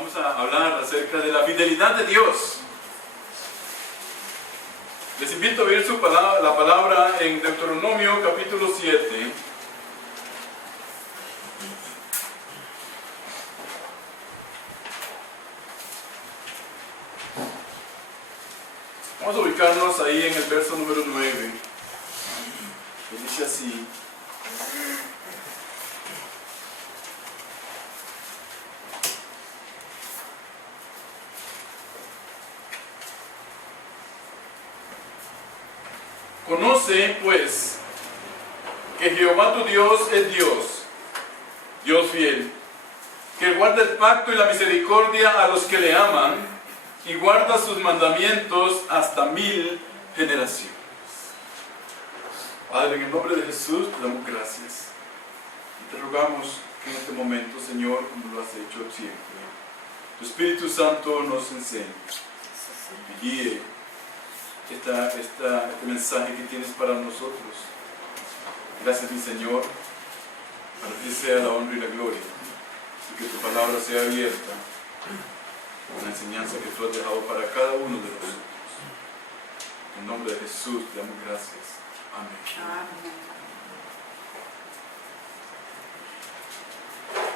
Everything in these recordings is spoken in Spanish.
Vamos a hablar acerca de la fidelidad de Dios. Les invito a ver la palabra en Deuteronomio capítulo 7. Vamos a ubicarnos ahí en el verso número 9. Que dice así: Conoce, pues, que Jehová tu Dios es Dios, Dios fiel, que guarda el pacto y la misericordia a los que le aman y guarda sus mandamientos hasta 1000 generaciones. Padre, en el nombre de Jesús te damos gracias y te rogamos que en este momento, Señor, como lo has hecho siempre, tu Espíritu Santo nos enseñe y guíe este mensaje que tienes para nosotros. Gracias, mi Señor, para ti sea la honra y la gloria, y que tu palabra sea abierta, una enseñanza que tú has dejado para cada uno de nosotros. En nombre de Jesús te damos gracias. Amén.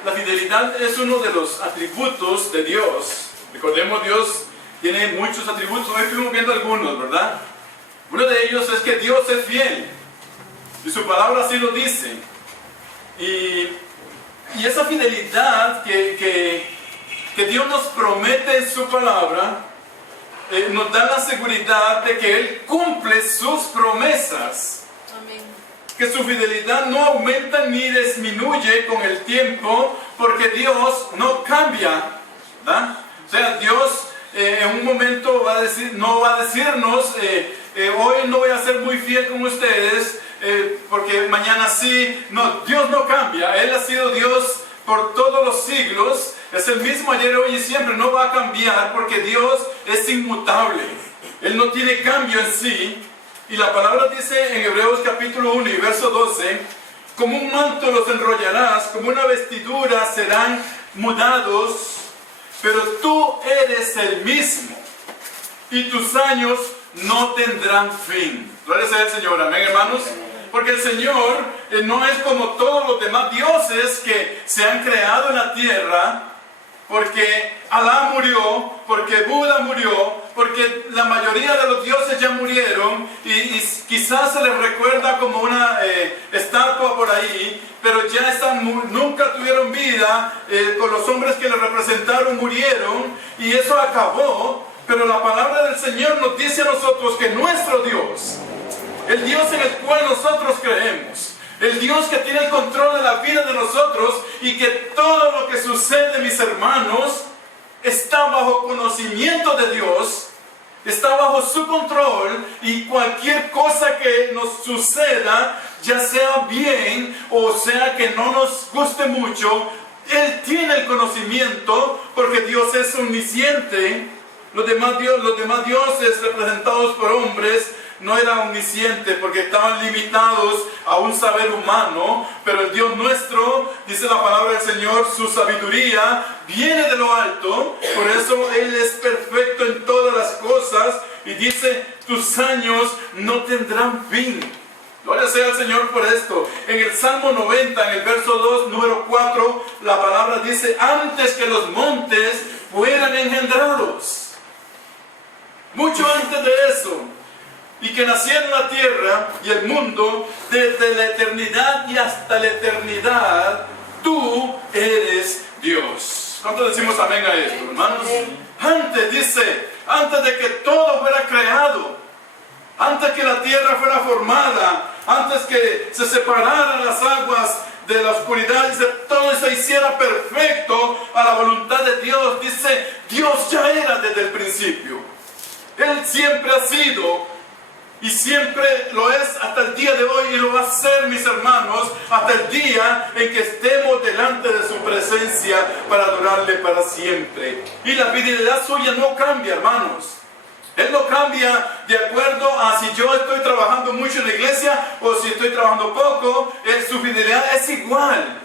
La fidelidad es uno de los atributos de Dios. Recordemos, Dios tiene muchos atributos. Hoy estuvimos viendo algunos, ¿verdad? Uno de ellos es que Dios es fiel. Y su palabra así lo dice. Y esa fidelidad que Dios nos promete en su palabra, nos da la seguridad de que Él cumple sus promesas. Amén. Que su fidelidad no aumenta ni disminuye con el tiempo, porque Dios no cambia, ¿verdad? O sea, Dios en un momento no va a decirnos, hoy no voy a ser muy fiel con ustedes, porque mañana sí. No, Dios no cambia. Él ha sido Dios por todos los siglos. Es el mismo ayer, hoy y siempre. No va a cambiar porque Dios es inmutable. Él no tiene cambio en sí. Y la palabra dice en Hebreos capítulo 1 y verso 12: como un manto los enrollarás, como una vestidura serán mudados, pero tú eres el mismo, y tus años no tendrán fin. Gloria sea al Señor, amén, hermanos. Porque el Señor no es como todos los demás dioses que se han creado en la tierra, porque Alá murió, porque Buda murió, porque la mayoría de los dioses ya murieron y quizás se les recuerda como una estatua por ahí, pero ya nunca tuvieron vida, con los hombres que les representaron murieron y eso acabó. Pero la palabra del Señor nos dice a nosotros que nuestro Dios, el Dios en el cual nosotros creemos, el Dios que tiene el control de la vida de nosotros y que todo lo que sucede, mis hermanos, está bajo conocimiento de Dios, está bajo su control, y cualquier cosa que nos suceda, ya sea bien o sea que no nos guste mucho, Él tiene el conocimiento porque Dios es omnisciente. Los demás dioses representados por hombres no eran omniscientes porque estaban limitados a un saber humano, pero el Dios nuestro, dice la palabra del Señor, su sabiduría viene de lo alto, por eso Él es perfecto en todas las cosas, y dice, tus años no tendrán fin. Gloria sea al Señor por esto. En el Salmo 90, en el verso 2, número 4, la palabra dice, antes que los montes fueran engendrados, mucho antes de eso, y que naciera la tierra y el mundo, desde la eternidad y hasta la eternidad, tú eres Dios. ¿Cuántos decimos amén a esto, hermanos? Antes, dice, antes de que todo fuera creado, antes que la tierra fuera formada, antes que se separaran las aguas de la oscuridad, dice, todo se hiciera perfecto a la voluntad de Dios. Dice, Dios ya era desde el principio. Él siempre ha sido y siempre lo es hasta el día de hoy, y lo va a ser, mis hermanos, hasta el día en que estemos delante de su presencia para adorarle para siempre. Y la fidelidad suya no cambia, hermanos. Él no cambia de acuerdo a si yo estoy trabajando mucho en la iglesia o si estoy trabajando poco. Su fidelidad es igual.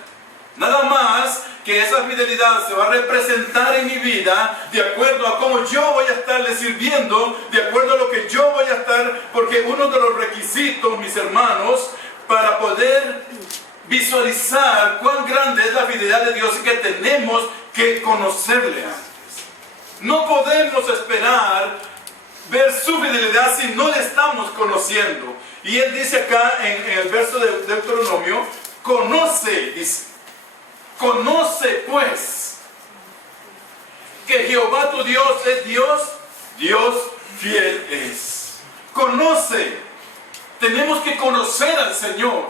Nada más que esa fidelidad se va a representar en mi vida de acuerdo a cómo yo voy a estarle sirviendo, de acuerdo a lo que yo voy a estar, porque uno de los requisitos, mis hermanos, para poder visualizar cuán grande es la fidelidad de Dios es que tenemos que conocerle antes. No podemos esperar ver su fidelidad si no le estamos conociendo. Y él dice acá en el verso de Deuteronomio, conoce, dice, conoce pues que Jehová tu Dios es Dios, Dios fiel es. Conoce, tenemos que conocer al Señor,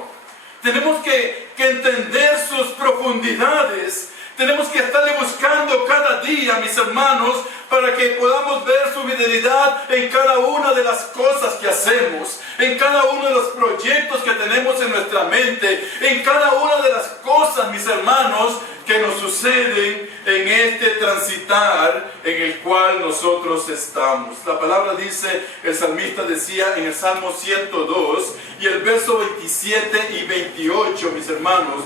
tenemos que entender sus profundidades. Tenemos que estarle buscando cada día, mis hermanos, para que podamos ver su fidelidad en cada una de las cosas que hacemos, en cada uno de los proyectos que tenemos en nuestra mente, en cada una de las cosas, mis hermanos, que nos suceden en este transitar en el cual nosotros estamos. La palabra dice, el salmista decía en el Salmo 102 y el verso 27 y 28, mis hermanos,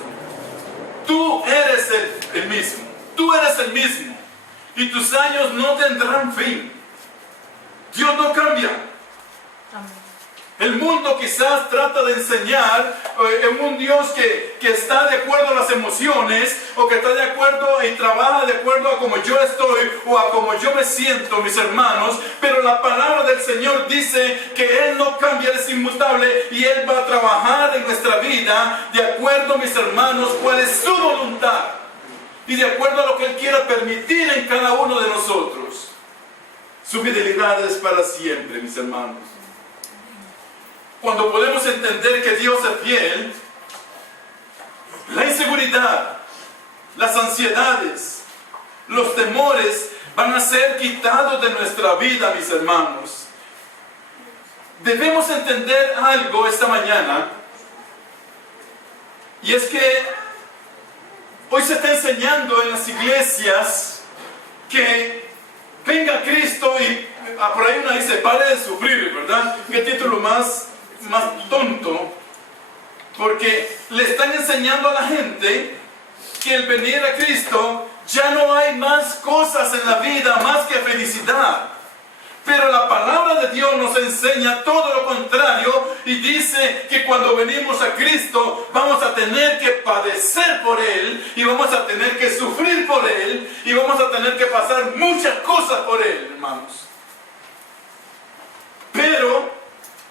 tú eres el mismo, tú eres el mismo, y tus años no tendrán fin. Dios no cambia. El mundo quizás trata de enseñar un Dios que está de acuerdo a las emociones, o que está de acuerdo y trabaja de acuerdo a como yo estoy, o a como yo me siento, mis hermanos, pero la palabra del Señor dice que Él no cambia, Él es inmutable, y Él va a trabajar en nuestra vida de acuerdo, mis hermanos, cuál es su voluntad, y de acuerdo a lo que Él quiera permitir en cada uno de nosotros. Su fidelidad es para siempre, mis hermanos. Cuando podemos entender que Dios es fiel, la inseguridad, las ansiedades, los temores van a ser quitados de nuestra vida, mis hermanos. Debemos entender algo esta mañana, y es que hoy se está enseñando en las iglesias que venga Cristo y por ahí una dice, pare de sufrir, ¿verdad? ¿Qué título más tonto? Porque le están enseñando a la gente que el venir a Cristo ya no hay más cosas en la vida más que felicidad. Pero la palabra de Dios nos enseña todo lo contrario, y dice que cuando venimos a Cristo vamos a tener que padecer por Él, y vamos a tener que sufrir por Él, y vamos a tener que pasar muchas cosas por Él, hermanos. Pero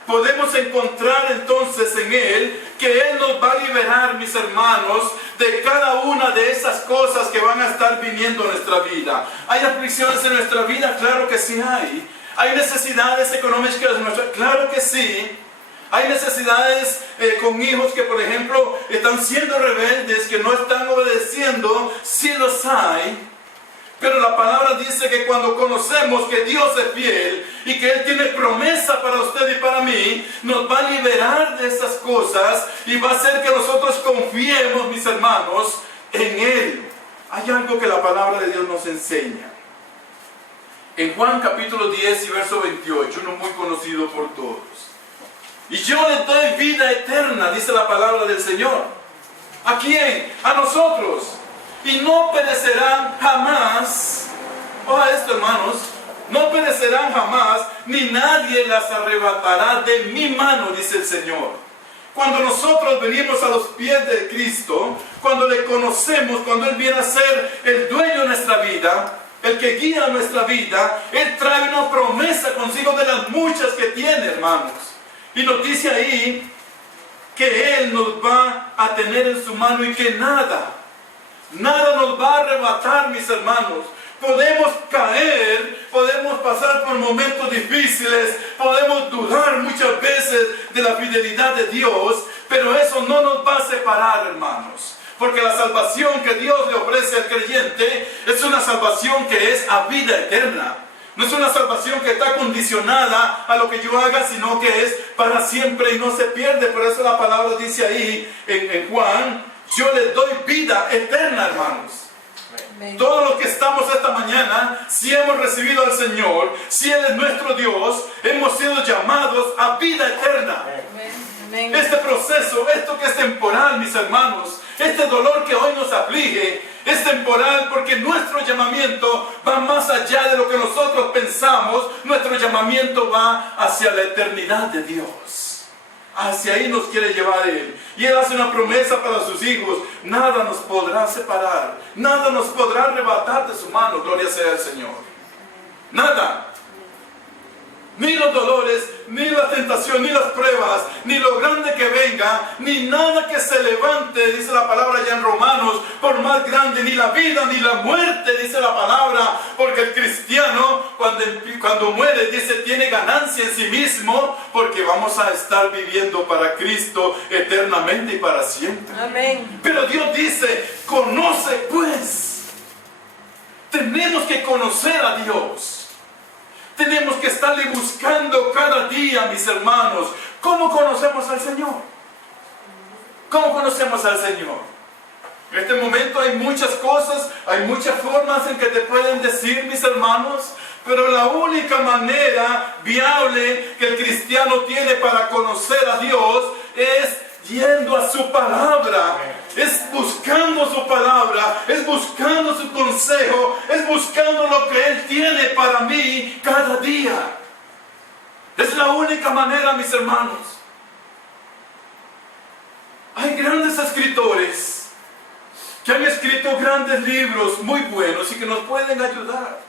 podemos encontrar entonces en Él que Él nos va a liberar, mis hermanos, de cada una de esas cosas que van a estar viniendo a nuestra vida. ¿Hay aflicciones en nuestra vida? Claro que sí hay. ¿Hay necesidades económicas en nuestra vida? Claro que sí. Hay necesidades con hijos que, por ejemplo, están siendo rebeldes, que no están obedeciendo. Sí los hay. Pero la palabra dice que cuando conocemos que Dios es fiel y que Él tiene promesa para usted y para mí, nos va a liberar de esas cosas y va a hacer que nosotros confiemos, mis hermanos, en Él. Hay algo que la palabra de Dios nos enseña. En Juan capítulo 10 y verso 28, uno muy conocido por todos. Y yo les doy vida eterna, dice la palabra del Señor. ¿A quién? A nosotros. Y no perecerán jamás. Oja esto, hermanos. No perecerán jamás, ni nadie las arrebatará de mi mano, dice el Señor. Cuando nosotros venimos a los pies de Cristo, cuando le conocemos, cuando Él viene a ser el dueño de nuestra vida, el que guía nuestra vida, Él trae una promesa consigo de las muchas que tiene, hermanos. Y nos dice ahí que Él nos va a tener en su mano y que nada nos va a arrebatar, mis hermanos. Podemos caer, podemos pasar por momentos difíciles, podemos dudar muchas veces de la fidelidad de Dios, pero eso no nos va a separar, hermanos. Porque la salvación que Dios le ofrece al creyente es una salvación que es a vida eterna. No es una salvación que está condicionada a lo que yo haga, sino que es para siempre y no se pierde. Por eso la palabra dice ahí en Juan, yo les doy vida eterna, hermanos. Amén. Todos los que estamos esta mañana, si hemos recibido al Señor, si Él es nuestro Dios, hemos sido llamados a vida eterna. Amén. Amén. Este proceso, esto que es temporal, mis hermanos, este dolor que hoy nos aflige, es temporal porque nuestro llamamiento va más allá de lo que nosotros pensamos. Nuestro llamamiento va hacia la eternidad de Dios. Hacia ahí nos quiere llevar Él. Y Él hace una promesa para sus hijos. Nada nos podrá separar. Nada nos podrá arrebatar de su mano. Gloria sea al Señor. Nada. Ni los dolores, ni la tentación, ni las pruebas, ni lo grande que venga, ni nada que se levante, dice la palabra ya en Romanos, por más grande, ni la vida, ni la muerte, dice la palabra, porque el cristiano cuando muere, dice, tiene ganancia en sí mismo, porque vamos a estar viviendo para Cristo eternamente y para siempre. Amén. Pero Dios dice, conoce pues. Tenemos que conocer a Dios. Tenemos que estarle buscando cada día, mis hermanos. ¿Cómo conocemos al Señor? ¿Cómo conocemos al Señor? En este momento hay muchas cosas, hay muchas formas en que te pueden decir, mis hermanos, pero la única manera viable que el cristiano tiene para conocer a Dios es yendo a su palabra, es buscando su palabra, es buscando su consejo, es buscando lo que Él tiene para mí cada día. Es la única manera, mis hermanos. Hay grandes escritores que han escrito grandes libros muy buenos y que nos pueden ayudar.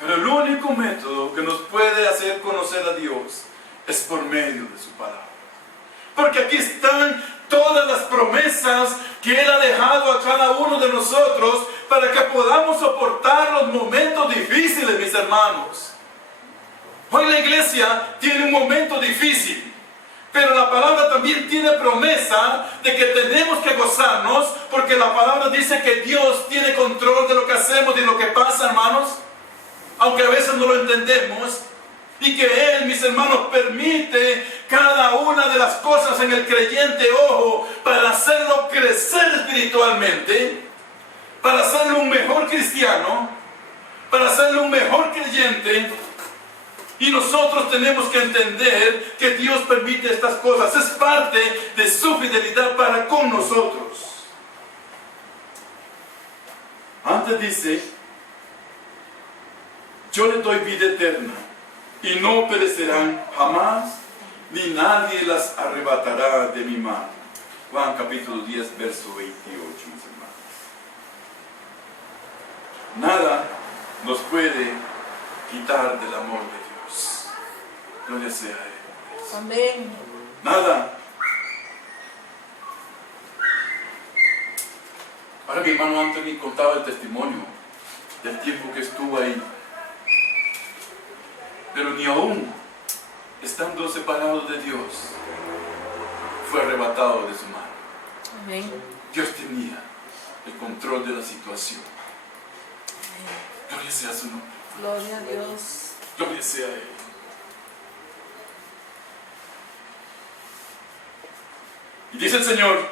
Pero el único método que nos puede hacer conocer a Dios es por medio de su palabra. Porque aquí están todas las promesas que Él ha dejado a cada uno de nosotros para que podamos soportar los momentos difíciles, mis hermanos. Hoy la iglesia tiene un momento difícil, pero la palabra también tiene promesa de que tenemos que gozarnos, porque la palabra dice que Dios tiene control de lo que hacemos y de lo que pasa, hermanos, aunque a veces no lo entendemos. Y que Él, mis hermanos, permite cada una de las cosas en el creyente, ojo, para hacerlo crecer espiritualmente, para hacerlo un mejor cristiano, para hacerlo un mejor creyente. Y nosotros tenemos que entender que Dios permite estas cosas. Es parte de su fidelidad para con nosotros. Antes dice, yo le doy vida eterna, y no perecerán jamás, ni nadie las arrebatará de mi mano. Juan capítulo 10, verso 28, mis hermanos. Nada nos puede quitar del amor de Dios. Gloria sea a Él. Amén. Nada. Ahora mi hermano Anthony contaba el testimonio del tiempo que estuvo ahí. Pero ni aún estando separado de Dios, fue arrebatado de su mano. Amén. Dios tenía el control de la situación. Gloria sea su nombre. Gloria a Dios. Gloria sea a Él. Y dice el Señor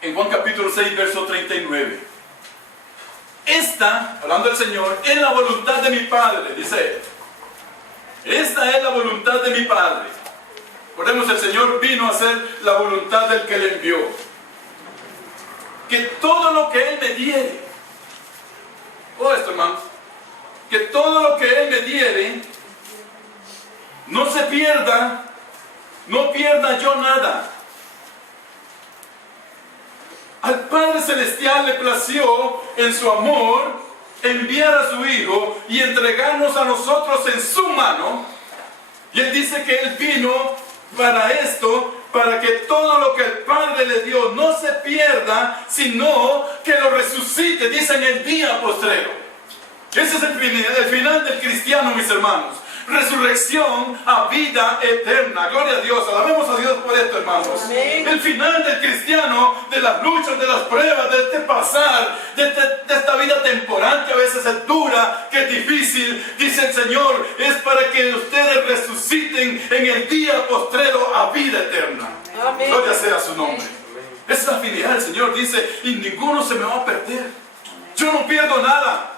en Juan capítulo 6, verso 39. Esta, hablando del Señor, es la voluntad de mi Padre, dice Él. Esta es la voluntad de mi Padre. Recordemos, el Señor vino a hacer la voluntad del que le envió. Que todo lo que Él me diere, esto, hermanos, que todo lo que Él me diere, no se pierda, no pierda yo nada. Al Padre Celestial le plació en su amor enviar a su Hijo y entregarnos a nosotros en su mano. Y Él dice que Él vino para esto, para que todo lo que el Padre le dio no se pierda, sino que lo resucite, dice, en el día postrero. Ese es el final del cristiano, mis hermanos. Resurrección a vida eterna. Gloria a Dios. Alabemos a Dios por esto, hermanos. Amén. El final del cristiano, de las luchas, de las pruebas, de este pasar, de esta vida temporal que a veces es dura, que es difícil, dice el Señor, es para que ustedes resuciten en el día postrero a vida eterna. Amén. Gloria sea su nombre. Esa es la fidelidad del Señor. Dice, y ninguno se me va a perder. Yo no pierdo nada.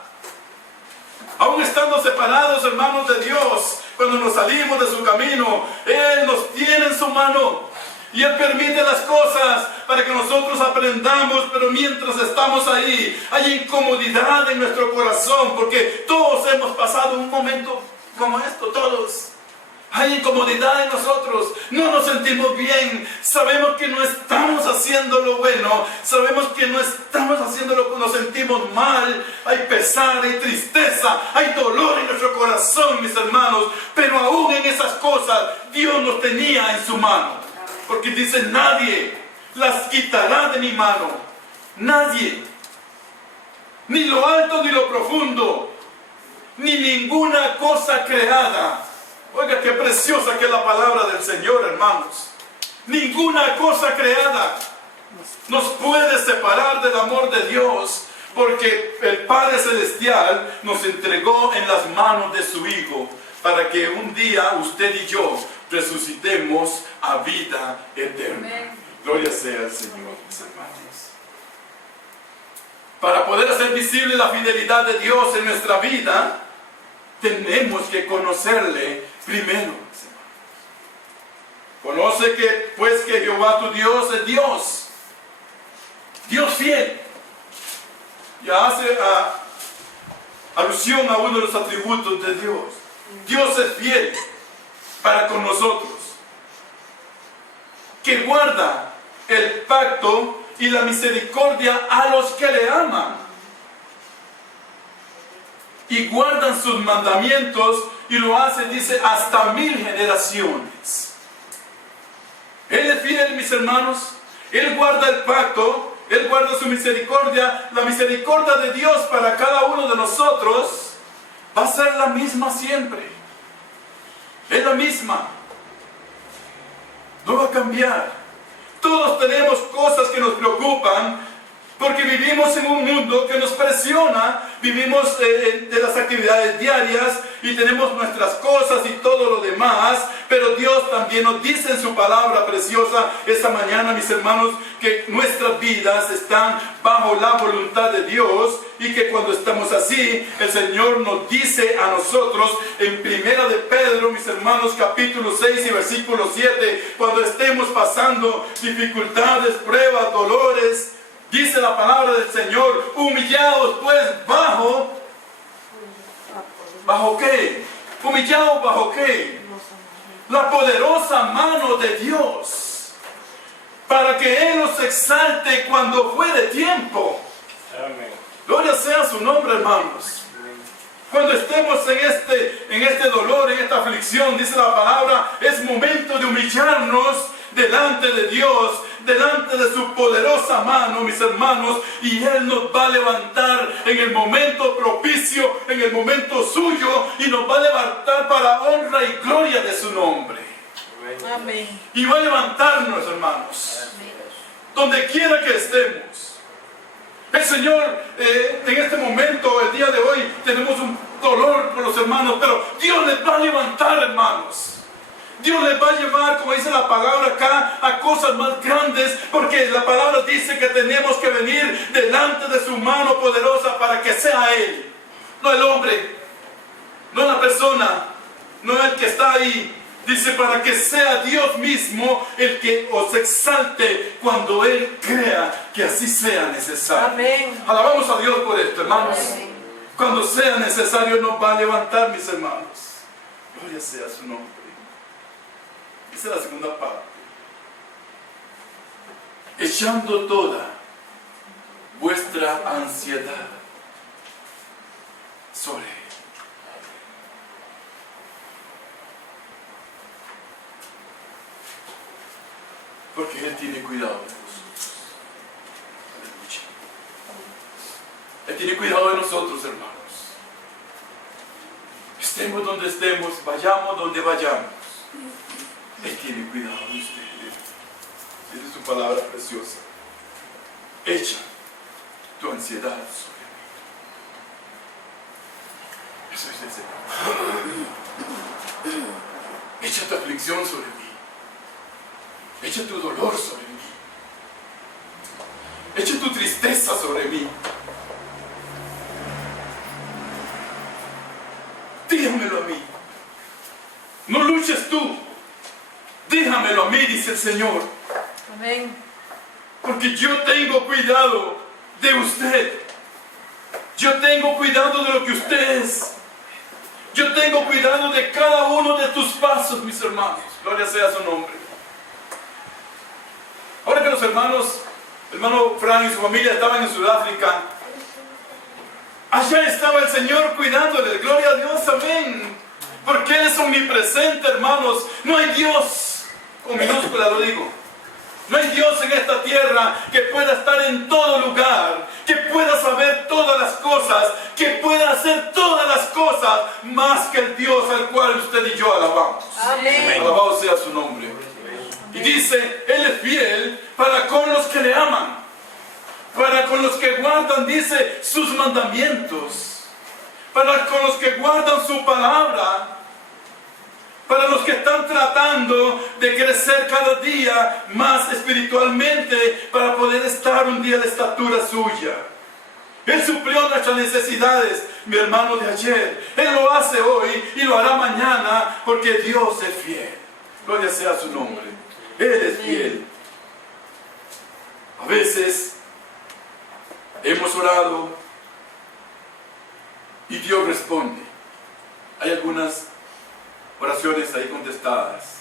Aún estando separados, hermanos de Dios, cuando nos salimos de su camino, Él nos tiene en su mano. Y Él permite las cosas para que nosotros aprendamos, pero mientras estamos ahí, hay incomodidad en nuestro corazón, porque todos hemos pasado un momento como esto, todos. Hay incomodidad en nosotros, no nos sentimos bien, sabemos que no estamos haciendo lo bueno, sabemos que no estamos haciendo lo que nos sentimos mal, hay pesar, hay tristeza, hay dolor en nuestro corazón, mis hermanos, pero aún en esas cosas Dios nos tenía en su mano, porque dice, nadie las quitará de mi mano, nadie, ni lo alto ni lo profundo, ni ninguna cosa creada. Oiga, qué preciosa que es la palabra del Señor, hermanos. Ninguna cosa creada nos puede separar del amor de Dios, porque el Padre Celestial nos entregó en las manos de su Hijo, para que un día usted y yo resucitemos a vida eterna. Amén. Gloria sea al Señor, mis hermanos. Para poder hacer visible la fidelidad de Dios en nuestra vida, tenemos que conocerle primero. Conoce que pues que Jehová tu Dios es Dios, Dios fiel. Ya hace alusión a uno de los atributos de Dios. Dios es fiel para con nosotros, que guarda el pacto y la misericordia a los que le aman y guardan sus mandamientos, y lo hace, dice, hasta 1000 generaciones. Él es fiel, mis hermanos. Él guarda el pacto, Él guarda su misericordia. La misericordia de Dios para cada uno de nosotros va a ser la misma siempre. Es la misma. No va a cambiar. Todos tenemos cosas que nos preocupan, porque vivimos en un mundo que nos presiona, vivimos de las actividades diarias y tenemos nuestras cosas y todo lo demás, pero Dios también nos dice en su palabra preciosa esta mañana, mis hermanos, que nuestras vidas están bajo la voluntad de Dios, y que cuando estamos así, el Señor nos dice a nosotros en Primera de Pedro, mis hermanos, capítulo 6 y versículo 7, cuando estemos pasando dificultades, pruebas, dolores, dice la palabra del Señor, humillados pues ¿bajo qué? ¿Humillados bajo qué? La poderosa mano de Dios, para que Él nos exalte cuando fuere tiempo. Amén. Gloria sea su nombre, hermanos. Cuando estemos en este dolor, en esta aflicción, dice la palabra, es momento de humillarnos delante de Dios, delante de su poderosa mano, mis hermanos, y Él nos va a levantar en el momento propicio, en el momento suyo, y nos va a levantar para honra y gloria de su nombre. Amén. Y va a levantarnos, hermanos, amén, donde quiera que estemos. El Señor, en este momento, el día de hoy, tenemos un dolor por los hermanos, pero Dios les va a levantar, hermanos. Dios les va a llevar, como dice la palabra acá, a cosas más grandes, porque la palabra dice que tenemos que venir delante de su mano poderosa para que sea Él, no el hombre, no la persona, no el que está ahí. Dice, para que sea Dios mismo el que os exalte cuando Él crea que así sea necesario. Amén. Alabamos a Dios por esto, hermanos. Amén. Cuando sea necesario nos va a levantar, mis hermanos. Gloria sea su nombre. Esa es la segunda parte. Echando toda vuestra ansiedad sobre Él. Porque Él tiene cuidado de nosotros. Aleluya. Él tiene cuidado de nosotros, hermanos. Estemos donde estemos, vayamos donde vayamos. Él tiene cuidado de ustedes. Esa es su palabra preciosa. Echa tu ansiedad sobre mí. Eso es el Señor. Echa tu aflicción sobre mí. Echa tu dolor sobre mí. Echa tu tristeza sobre mí. Dígamelo a mí. No luches tú. Déjamelo a mí, dice el Señor. Amén. Porque yo tengo cuidado de usted. Yo tengo cuidado de lo que usted es. Yo tengo cuidado de cada uno de tus pasos, mis hermanos. Gloria sea su nombre. Ahora que los hermanos, hermano Fran y su familia estaban en Sudáfrica, allá estaba el Señor cuidándoles. Gloria a Dios, amén. Porque Él es omnipresente, hermanos. No hay Dios, con minúscula lo digo. No hay Dios en esta tierra que pueda estar en todo lugar, que pueda saber todas las cosas, que pueda hacer todas las cosas, más que el Dios al cual usted y yo alabamos. Amén. Alabado sea su nombre. Y dice, Él es fiel para con los que le aman, para con los que guardan, dice, sus mandamientos, para con los que guardan su palabra, para los que están tratando de crecer cada día más espiritualmente para poder estar un día a la estatura suya. Él suplió nuestras necesidades, mi hermano de ayer. Él lo hace hoy y lo hará mañana porque Dios es fiel. Gloria sea su nombre. Él es fiel. A veces hemos orado y Dios responde. Hay algunas oraciones ahí contestadas.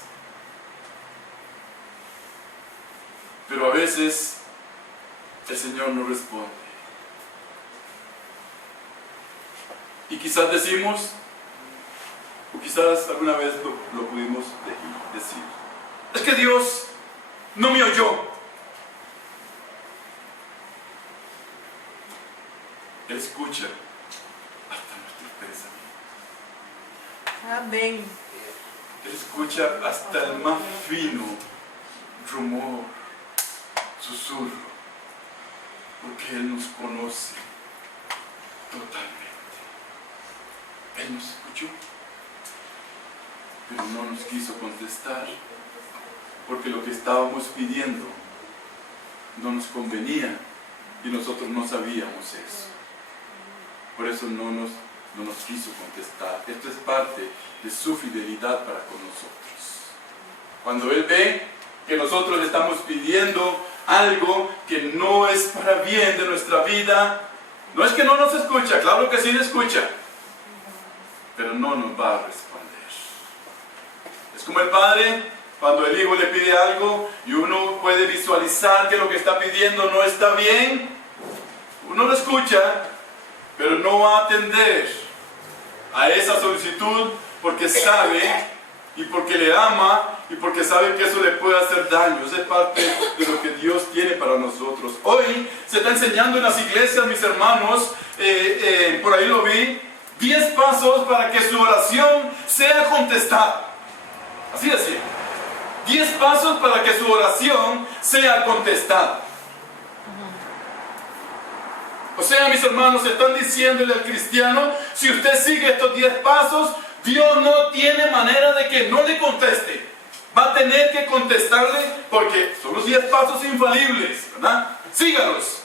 Pero a veces el Señor no responde. Y quizás decimos, o quizás alguna vez lo pudimos decir, es que Dios no me oyó. Él escucha hasta nuestros pensamientos. Amén. Él escucha hasta el más fino rumor, susurro, porque Él nos conoce totalmente. Él nos escuchó, pero no nos quiso contestar, porque lo que estábamos pidiendo no nos convenía y nosotros no sabíamos eso. Por eso no nos quiso contestar. Esto es parte de su fidelidad para con nosotros. Cuando Él ve que nosotros le estamos pidiendo algo que no es para bien de nuestra vida, no es que no nos escucha, claro que sí le escucha, pero no nos va a responder. Es como el padre cuando el hijo le pide algo y uno puede visualizar que lo que está pidiendo no está bien. Uno lo escucha, pero no va a atender a esa solicitud porque sabe y porque le ama y porque sabe que eso le puede hacer daño. Eso es parte de lo que Dios tiene para nosotros. Hoy se está enseñando en las iglesias, mis hermanos, por ahí lo vi, 10 pasos para que su oración sea contestada. Así es, 10 pasos para que su oración sea contestada. O sea, mis hermanos, están diciéndole al cristiano, si usted sigue estos 10 pasos, Dios no tiene manera de que no le conteste. Va a tener que contestarle porque son los 10 pasos infalibles, ¿verdad? Sígalos.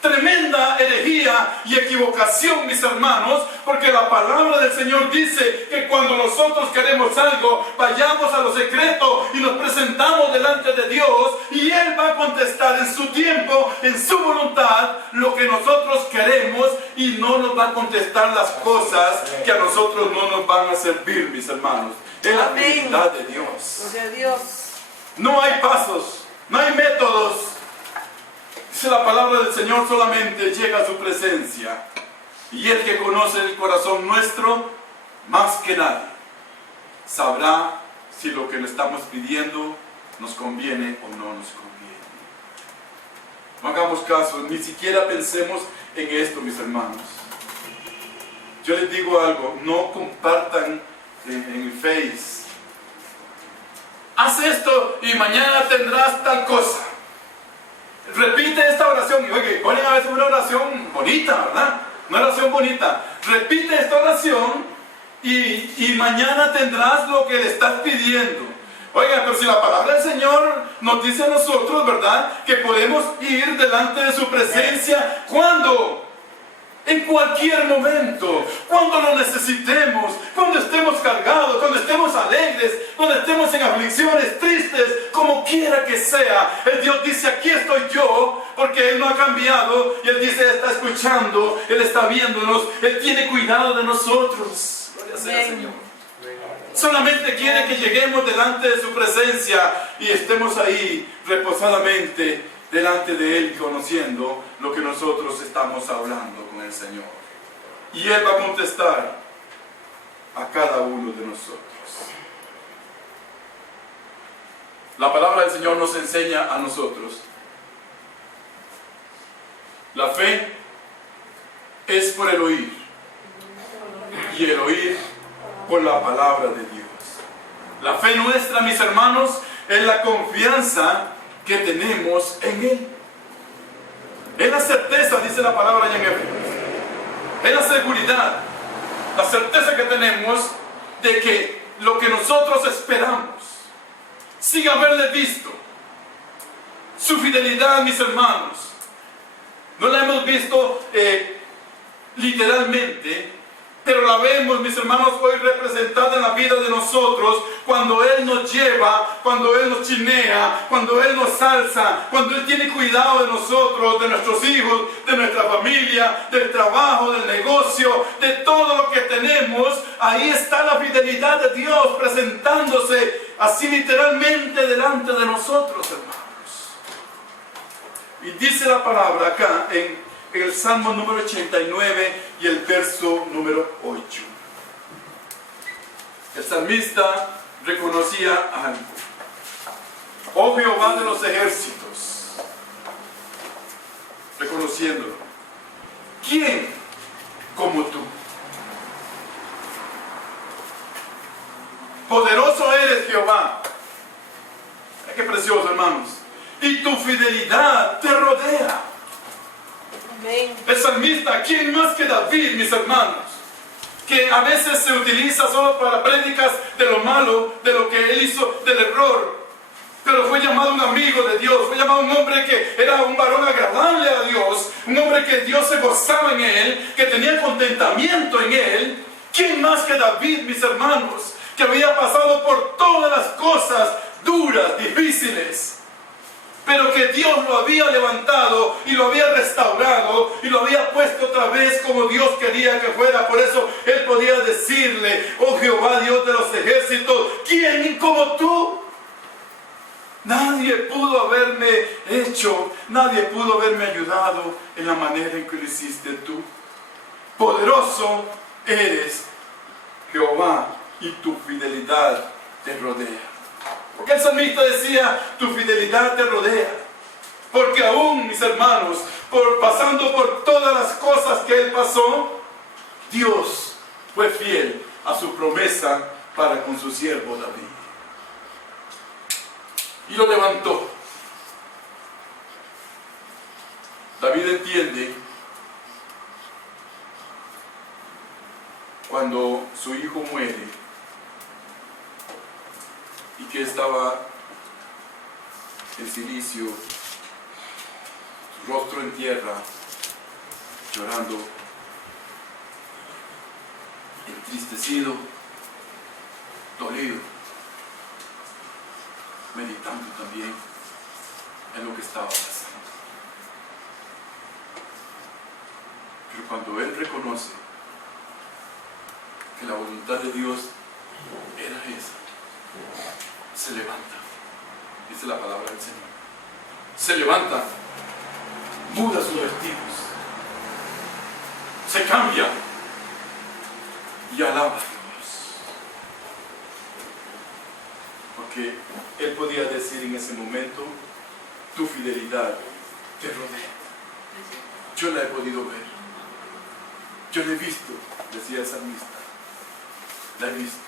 Tremenda herejía y equivocación, mis hermanos, porque la palabra del Señor dice que cuando nosotros queremos algo, vayamos a lo secreto y nos presentamos delante de Dios y Él va a contestar en su tiempo, en su voluntad, lo que nosotros queremos y no nos va a contestar las cosas que a nosotros no nos van a servir, mis hermanos. Es la fidelidad de Dios. Gloria a Dios. No hay pasos, no hay métodos. Dice la palabra del Señor, solamente llega a su presencia. Y el que conoce el corazón nuestro, más que nadie, sabrá si lo que le estamos pidiendo nos conviene o no nos conviene. No hagamos caso, ni siquiera pensemos en esto, mis hermanos. Yo les digo algo, no compartan en el Face. Haz esto y mañana tendrás tal cosa. Repite esta oración. Y oye, ponen a veces una oración bonita, ¿verdad? Una oración bonita. Repite esta oración y mañana tendrás lo que le estás pidiendo. Oiga, pero si la palabra del Señor nos dice a nosotros, ¿verdad? Que podemos ir delante de su presencia. ¿Cuándo? En cualquier momento, cuando lo necesitemos, cuando estemos cargados, cuando estemos alegres, cuando estemos en aflicciones, tristes, como quiera que sea, el Dios dice, aquí estoy yo, porque Él no ha cambiado, y Él dice, Él está escuchando, Él está viéndonos, Él tiene cuidado de nosotros. Gloria sea, Señor. Solamente quiere que lleguemos delante de su presencia y estemos ahí reposadamente delante de Él, conociendo lo que nosotros estamos hablando con el Señor. Y Él va a contestar a cada uno de nosotros. La palabra del Señor nos enseña a nosotros. La fe es por el oír, y el oír por la palabra de Dios. La fe nuestra, mis hermanos, es la confianza que tenemos en Él. Es la certeza, dice la palabra allá en Efesios. Es la seguridad, la certeza que tenemos de que lo que nosotros esperamos, sin haberle visto, su fidelidad, mis hermanos, no la hemos visto literalmente, pero la vemos, mis hermanos, hoy representada en la vida de nosotros, cuando Él nos lleva, cuando Él nos chinea, cuando Él nos alza, cuando Él tiene cuidado de nosotros, de nuestros hijos, de nuestra familia, del trabajo, del negocio, de todo lo que tenemos. Ahí está la fidelidad de Dios presentándose así literalmente delante de nosotros, hermanos. Y dice la palabra acá en el Salmo número 89 y el verso número 8. El salmista reconocía algo. Oh Jehová de los ejércitos, reconociéndolo. ¿Quién como tú? Poderoso eres, Jehová. Qué precioso, hermanos. Y tu fidelidad te rodea. El salmista, ¿quién más que David, mis hermanos? Que a veces se utiliza solo para prédicas de lo malo, de lo que él hizo, del error. Pero fue llamado un amigo de Dios, fue llamado un hombre que era un varón agradable a Dios, un hombre que Dios se gozaba en él, que tenía contentamiento en él. ¿Quién más que David, mis hermanos? Que había pasado por todas las cosas duras, difíciles, pero que Dios lo había levantado y lo había restaurado y lo había puesto otra vez como Dios quería que fuera. Por eso él podía decirle: oh Jehová, Dios de los ejércitos, ¿quién como tú? Nadie pudo haberme hecho, nadie pudo haberme ayudado en la manera en que lo hiciste tú. Poderoso eres, Jehová, y tu fidelidad te rodea. Porque el salmista decía: tu fidelidad te rodea. Porque aún, mis hermanos, pasando por todas las cosas que él pasó, Dios fue fiel a su promesa para con su siervo David. Y lo levantó. David entiende cuando su hijo muere y que estaba en cilicio, su rostro en tierra, llorando, entristecido, dolido, meditando también en lo que estaba pasando. Pero cuando él reconoce que la voluntad de Dios era esa, se levanta, dice la palabra del Señor. Se levanta, muda sus vestidos, se cambia y alaba a Dios. Porque él podía decir en ese momento: tu fidelidad te rodea. Yo la he podido ver, yo la he visto, decía el salmista, la he visto.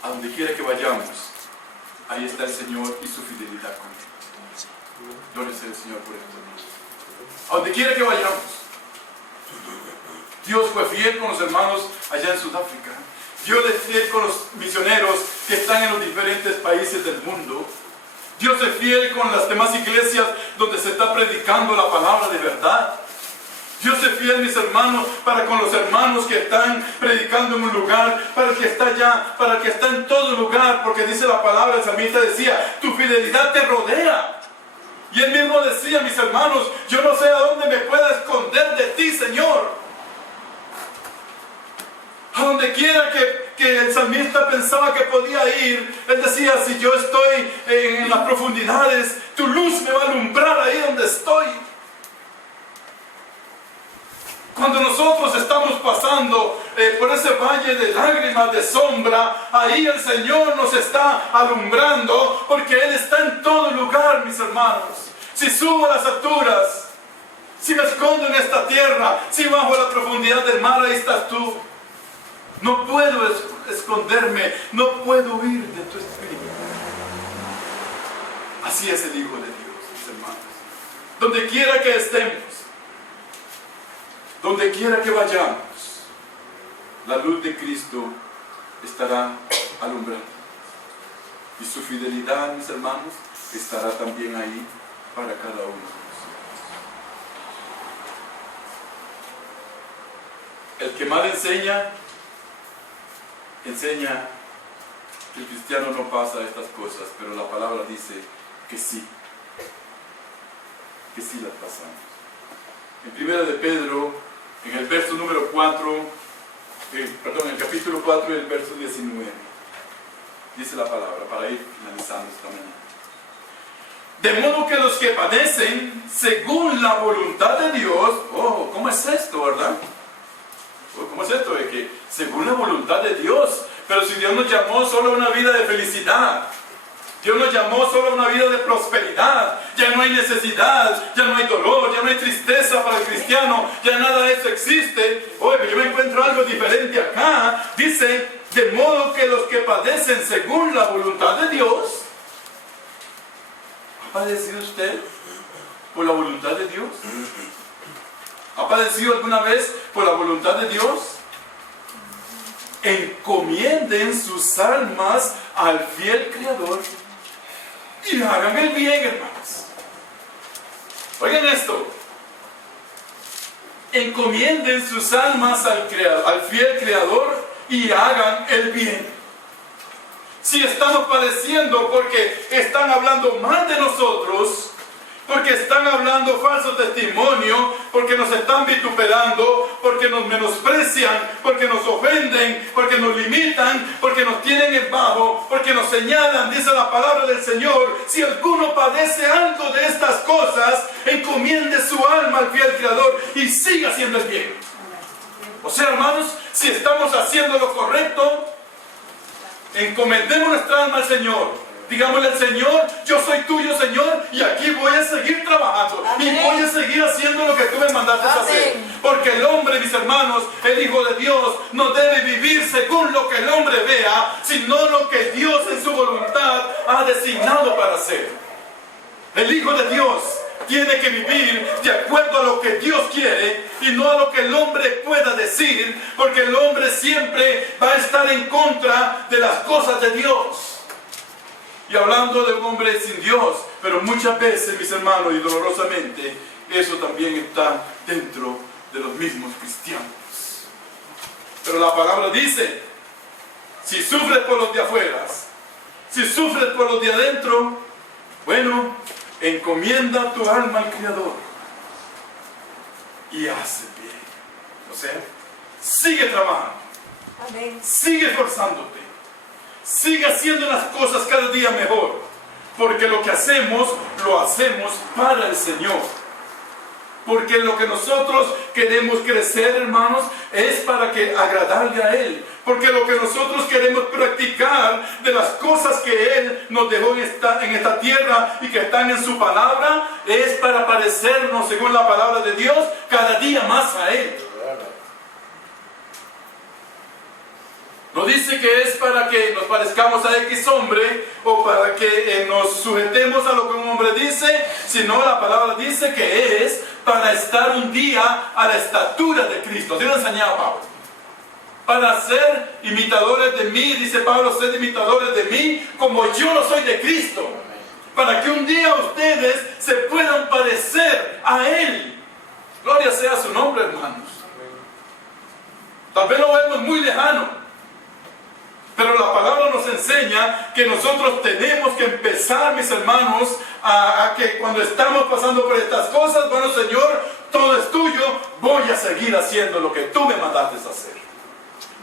A donde quiera que vayamos, ahí está el Señor y su fidelidad con él. Gloria sea el Señor por esto. A donde quiera que vayamos, Dios fue fiel con los hermanos allá en Sudáfrica. Dios es fiel con los misioneros que están en los diferentes países del mundo. Dios es fiel con las demás iglesias donde se está predicando la palabra de verdad. Dios es fiel, mis hermanos, para con los hermanos que están predicando en un lugar, para el que está allá, para el que está en todo lugar, porque dice la palabra, el salmista decía, tu fidelidad te rodea. Y él mismo decía, mis hermanos, yo no sé a dónde me pueda esconder de ti, Señor. A donde quiera que el salmista pensaba que podía ir, él decía, si yo estoy en las profundidades, tu luz me va a alumbrar ahí donde estoy. Cuando nosotros estamos pasando por ese valle de lágrimas, de sombra, ahí el Señor nos está alumbrando, porque Él está en todo lugar, mis hermanos. Si subo a las alturas, si me escondo en esta tierra, si bajo la profundidad del mar, ahí estás tú. No puedo esconderme, no puedo huir de tu espíritu. Así es el Hijo de Dios, mis hermanos. Donde quiera que estemos, donde quiera que vayamos, la luz de Cristo estará alumbrando. Y su fidelidad, mis hermanos, estará también ahí para cada uno de nosotros. El que mal enseña que el cristiano no pasa estas cosas, pero la palabra dice que sí las pasamos. En 1 de Pedro, en el verso número 4, en el capítulo 4 y el verso 19, dice la palabra, para ir finalizando esta mañana. De modo que los que padecen según la voluntad de Dios, ¿cómo es esto, verdad? ¿Cómo es esto? De que según la voluntad de Dios, pero si Dios nos llamó solo a una vida de felicidad, Dios nos llamó solo a una vida de prosperidad, ya no hay necesidad, ya no hay dolor, ya no hay tristeza para el cristiano, ya nada de eso existe. Oye, yo me encuentro algo diferente acá. Dice, de modo que los que padecen según la voluntad de Dios. ¿Ha padecido usted por la voluntad de Dios? ¿Ha padecido alguna vez por la voluntad de Dios? Encomienden sus almas al fiel Creador y hagan el bien, hermanos. Oigan esto. Encomienden sus almas al fiel Creador y hagan el bien. Si estamos padeciendo porque están hablando mal de nosotros, porque están hablando falso testimonio, porque nos están vituperando, porque nos menosprecian, porque nos ofenden, porque nos limitan, porque nos tienen en bajo, porque nos señalan, dice la palabra del Señor. Si alguno padece algo de estas cosas, encomiende su alma al fiel Creador y siga haciendo el bien. O sea, hermanos, si estamos haciendo lo correcto, encomendemos nuestra alma al Señor. Digámosle al Señor, yo soy tuyo, Señor, y aquí voy a seguir trabajando. Amén. Y voy a seguir haciendo lo que tú me mandaste hacer. Porque el hombre, mis hermanos, el Hijo de Dios, no debe vivir según lo que el hombre vea, sino lo que Dios en su voluntad ha designado para hacer. El Hijo de Dios tiene que vivir de acuerdo a lo que Dios quiere y no a lo que el hombre pueda decir, porque el hombre siempre va a estar en contra de las cosas de Dios. Y hablando de un hombre sin Dios, pero muchas veces, mis hermanos, y dolorosamente, eso también está dentro de los mismos cristianos. Pero la palabra dice, si sufres por los de afuera, si sufres por los de adentro, bueno, encomienda tu alma al Creador y haz el bien. O sea, sigue trabajando. Amén. Sigue esforzándote. Sigue haciendo las cosas cada día mejor, porque lo que hacemos, lo hacemos para el Señor. Porque lo que nosotros queremos crecer, hermanos, es para que agradarle a Él. Porque lo que nosotros queremos practicar de las cosas que Él nos dejó en esta tierra y que están en su palabra, es para parecernos, según la palabra de Dios, cada día más a Él. No dice que es para que nos parezcamos a X hombre o para que nos sujetemos a lo que un hombre dice, sino la palabra dice que es para estar un día a la estatura de Cristo. Así lo enseñaba Pablo. Para ser imitadores de mí, dice Pablo, sed imitadores de mí como yo lo soy de Cristo. para que un día ustedes se puedan parecer a Él. Gloria sea su nombre, hermanos. Tal vez lo vemos muy lejano, pero la palabra nos enseña que nosotros tenemos que empezar, mis hermanos, a que cuando estamos pasando por estas cosas, bueno, Señor, todo es tuyo, voy a seguir haciendo lo que tú me mandaste hacer.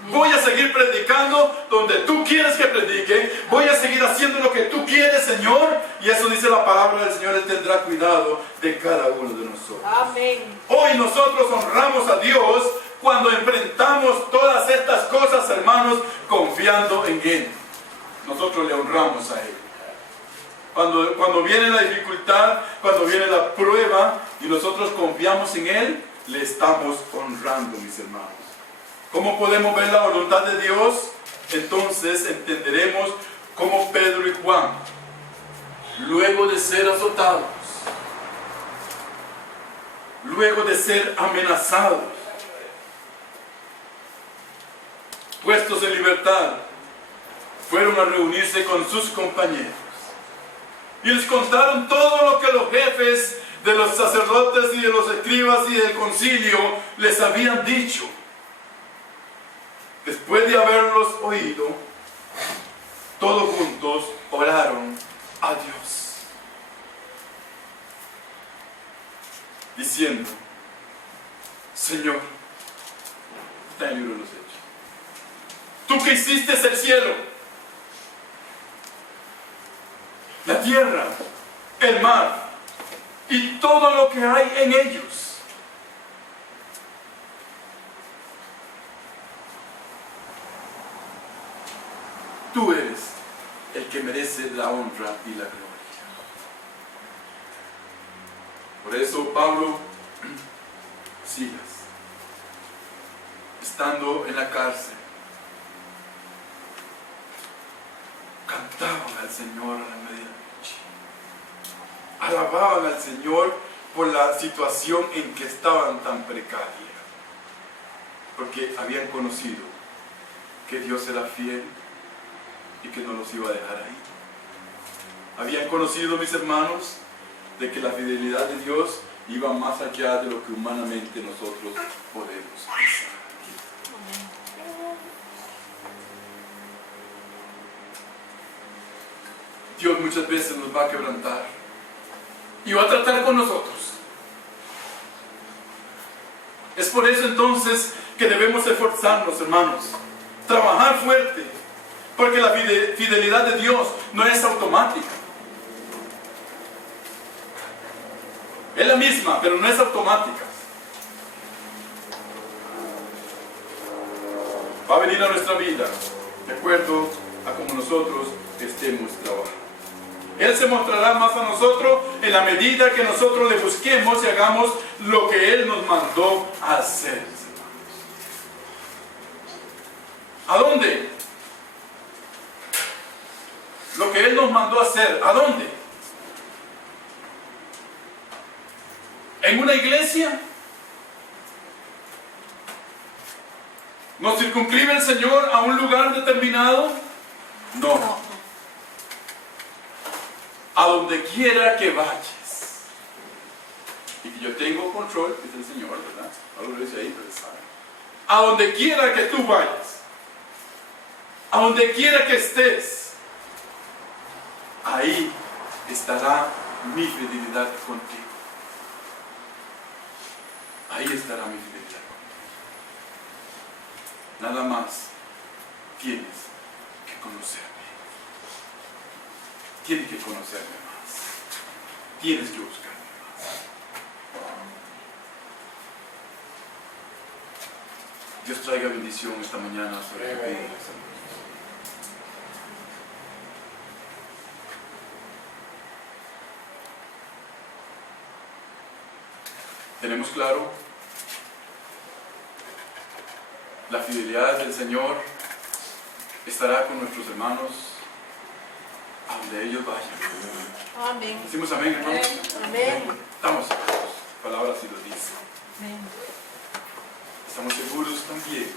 Voy a seguir predicando donde tú quieres que predique. Voy a seguir haciendo lo que tú quieres, Señor. Y eso dice la palabra del Señor. Él tendrá cuidado de cada uno de nosotros. Amén. Hoy nosotros honramos a Dios cuando enfrentamos todas estas cosas, hermanos, confiando en Él. Nosotros le honramos a Él. Cuando viene la dificultad, cuando viene la prueba y nosotros confiamos en Él, le estamos honrando, mis hermanos. ¿Cómo podemos ver la voluntad de Dios? Entonces entenderemos cómo Pedro y Juan, luego de ser azotados, luego de ser amenazados, puestos en libertad, fueron a reunirse con sus compañeros. Y les contaron todo lo que los jefes de los sacerdotes y de los escribas y del concilio les habían dicho. Después de haberlos oído, todos juntos oraron a Dios, diciendo: Señor, está en el libro de los Hechos, tú que hiciste el cielo, la tierra, el mar y todo lo que hay en ellos. Tú eres el que merece la honra y la gloria. Por eso Pablo, Silas, estando en la cárcel, cantaban al Señor a la medianoche. Alababan al Señor por la situación en que estaban tan precaria. Porque habían conocido que Dios era fiel y que no los iba a dejar ahí. Habían conocido, mis hermanos, de que la fidelidad de Dios iba más allá de lo que humanamente nosotros podemos pensar. Dios muchas veces nos va a quebrantar y va a tratar con nosotros. Es por eso entonces que debemos esforzarnos, hermanos, trabajar fuerte. Porque la fidelidad de Dios no es automática. Es la misma, pero no es automática. Va a venir a nuestra vida de acuerdo a como nosotros estemos trabajando. Él se mostrará más a nosotros en la medida que nosotros le busquemos y hagamos lo que Él nos mandó a hacer. ¿A dónde? Lo que Él nos mandó a hacer. ¿A dónde? ¿En una iglesia? ¿Nos circunscribe el Señor a un lugar determinado? No. A donde quiera que vayas. Y que yo tengo control, es el Señor, ¿verdad? Algo lo dice ahí, pero sabe. A donde quiera que tú vayas. A donde quiera que estés. Ahí estará mi fidelidad contigo. Ahí estará mi fidelidad contigo. Nada más tienes que conocerme. Tienes que conocerme más. Tienes que buscarme más. Dios traiga bendición esta mañana sobre tu vida. ¿Tenemos claro? La fidelidad del Señor estará con nuestros hermanos a donde ellos vayan. Amén. Decimos amén, hermanos. Amén. Estamos seguros, la palabra sí lo dice. Amén. Estamos seguros también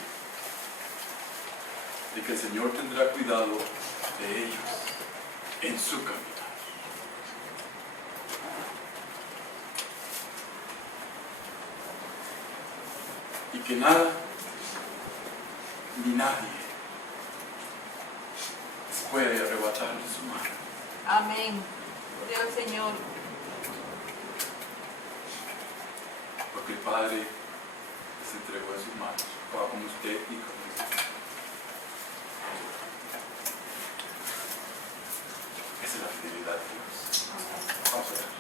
de que el Señor tendrá cuidado de ellos en su caminar. que nada ni nadie puede arrebatarle su mano. Amén. Gloria al Señor. Porque el Padre se entregó en sus manos, estaba con usted y con usted. Esa es la fidelidad de Dios. Vamos a ver.